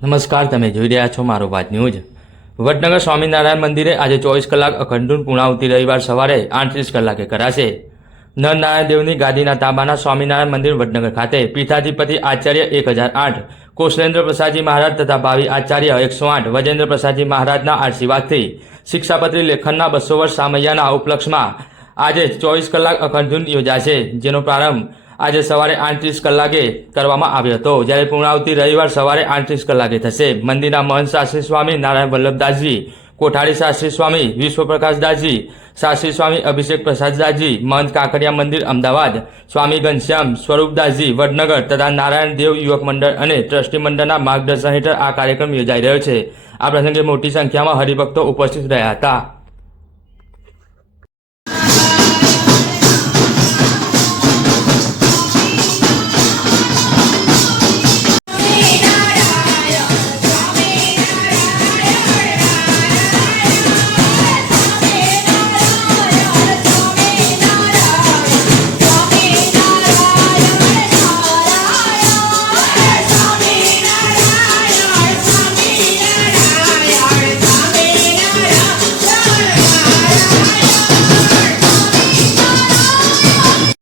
નમસ્કાર, તમે જોઈ રહ્યા છો મારો વાત ન્યૂઝ. વડનગર સ્વામિનારાયણ મંદિરે આજે ચોવીસ કલાક અખંડૂન પૂર્ણાહુતિ રવિવાર સવારે આઠત્રીસ કલાકે કરાશે. નરનારાયણ દેવની ગાદીના તાબાના સ્વામિનારાયણ મંદિર વડનગર ખાતે પીઠાધિપતિ આચાર્ય એક હજાર આઠ, કૌશલેન્દ્ર પ્રસાદજી મહારાજ તથા ભાવિ આચાર્ય એકસો આઠ, વજેન્દ્ર પ્રસાદજી મહારાજના આશીર્વાદથી શિક્ષાપત્રી લેખનના બસો વર્ષ સામૈયાના ઉપલક્ષમાં આજે ચોવીસ કલાક અખંડૂન યોજાશે, જેનો પ્રારંભ આજે સવારે આઠત્રીસ કલાકે કરવામાં આવ્યો હતો. જ્યારે પૂર્ણાવતી રવિવાર સવારે આઠત્રીસ કલાકે થશે. મંદિરના મહંત શાસ્ત્રી સ્વામી, નારાયણ વલ્લભદાસજી, કોઠારી શાસ્ત્રી સ્વામી, વિશ્વપ્રકાશદાસજી, શાસ્ત્રી સ્વામી અભિષેક પ્રસાદદાસજી, મહંત કાંકરિયા મંદિર, અમદાવાદ સ્વામી ઘનશ્યામ સ્વરૂપદાસજી, વડનગર તથા નારાયણ દેવ યુવક મંડળ અને ટ્રસ્ટી મંડળના માર્ગદર્શન હેઠળ આ કાર્યક્રમ યોજાઈ રહ્યો છે. આ પ્રસંગે મોટી સંખ્યામાં હરિભક્તો ઉપસ્થિત રહ્યા હતા.